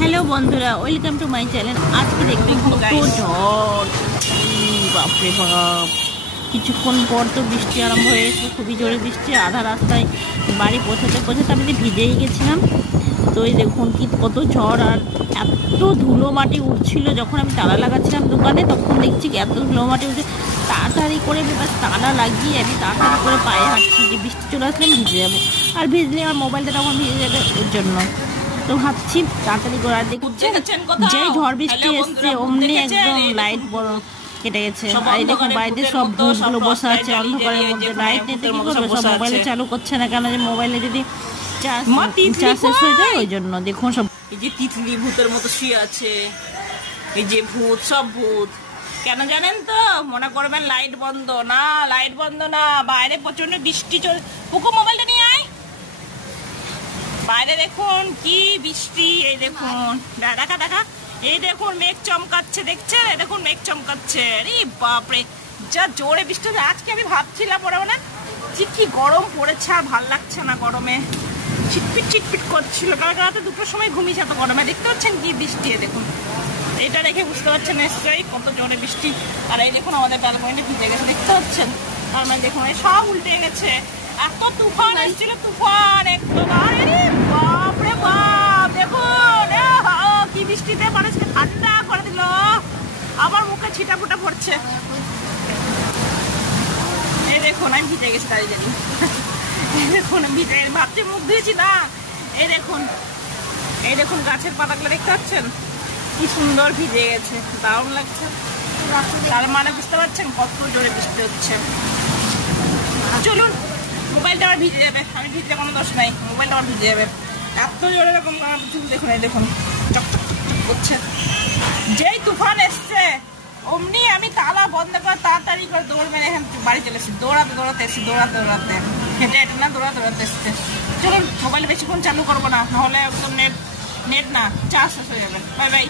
Hello বন্ধুরা, welcome to my channel. আজকে দেখবেন কত ঝড়, বাপরে বাপ। কিছুক্ষণ পর তো বৃষ্টি আরম্ভ হয়ে গেছে, খুবই জোরে বৃষ্টি। আধা রাস্তায় বাড়ি পৌঁছাতে পৌঁছাতে আমি ভিজেই গেছিলাম। তো এই দেখুন কি কত ঝড়, আর এত ধুলো মাটি উঠছিল। যখন আমি তালা লাগাচ্ছিলাম দোকানে, তখন দেখছি এত ধুলো মাটি উঠছে। তাড়াতাড়ি করে এবার তালা লাগিয়ে আমি তাড়াতাড়ি করে পায়ে হাঁটছি যে বৃষ্টি চলে আসলে আমি ভিজে যাবো, আর ভিজলে আমার মোবাইলটা তখন ভিজে যাবে, ওর জন্য তো ভাবছি তাড়াতাড়ি করে। আর দেখছি যে ঝড় বৃষ্টি এসছে অমনি একদম লাইট বড় কেটে গেছে। আর এই দেখুন বাড়িতে সব ভূতগুলো বসে আছে অন্ধকারের মধ্যে। লাইট নেই তো কি করবে, সব মোবাইলে চালু করছে না কেন, যে মোবাইলে যদি চার্জ শেষ হয়ে যায় ওই জন্য। দেখুন সব এই যে তিতলি ভূতের মতো শুয়ে আছে, এই যে ভূত, সব ভূত। কেন জানেন তো? মনে করবেন লাইট বন্ধ না, লাইট বন্ধ না, বাইরে প্রচন্ড বৃষ্টি চল। পুকু মোবাইলটা নিয়ে আয়। বাইরে দেখুন কি বৃষ্টি, এই দেখুন, দেখা দেখা, এই দেখুন মেঘ চমকাচ্ছে, দেখছেন? এই দেখুন মেঘ চমকাচ্ছে। আরে বাপরে, যা জোরে বৃষ্টি হচ্ছে। আজকে আমি ভাবছিলাম ওরা মানে কি গরম পড়েছে, আর ভাল লাগছে না গরমে, চিটপিট চিটপিট করছিল। কারণ রাতে 2টোর সময় ঘুমিয়েছে এত গরমে। দেখতে পাচ্ছেন কি বৃষ্টি, দেখুন এটা দেখে বুঝতে পারছেন নিশ্চয়ই কত জোরে বৃষ্টি। আর এই দেখুন আমাদের ব্যালকনিটা ভিজে গেছে, দেখতে পাচ্ছেন? আর মানে দেখুন সব উল্টে গেছে, এত তুফান এসেছিল, তুফান একদম। আরে বাপরে বাপ, দেখুন কি বৃষ্টিতে মানুষকে ঠান্ডা করে দিল। আবার মুখে ছিটা ফুটা পড়ছে। এই দেখুন আমি ভিজে গেছি, তাই জানি। এই দেখুন আমি ভিজে গেছি, ভাবছি মুখ ধুয়েছি না। এই দেখুন, এই দেখুন গাছের পাতাগুলো দেখতে পাচ্ছেন কি সুন্দর ভিজে গেছে, দারুণ লাগছে। তার মানে বুঝতে পারছেন কত জোরে বৃষ্টি হচ্ছে। চলুন, মোবাইলটা আমার ভিজে যাবে, আমি ভিজতে কোনো দোষ নাই, মোবাইলটা আমার ভিজে যাবে। এত জোরে এরকম দেখুন, এই দেখুন চকচক করছে। যেই তুফান এসছে অমনি আমি তালা বন্ধ করে তাড়াতাড়ি করে দৌড় মেরে এখান বাড়ি চলে এসেছি। দৌড়াতে দৌড়াতে এসেছি, দৌড়াতে দৌড়াতে, হেঁটে হেঁটে না, দৌড়াতে দৌড়াতে এসছে। চলুন মোবাইল বেশিক্ষণ চালু করবো না, নাহলে একদম নেট না চার্জ শেষ হয়ে যাবে। Bye bye.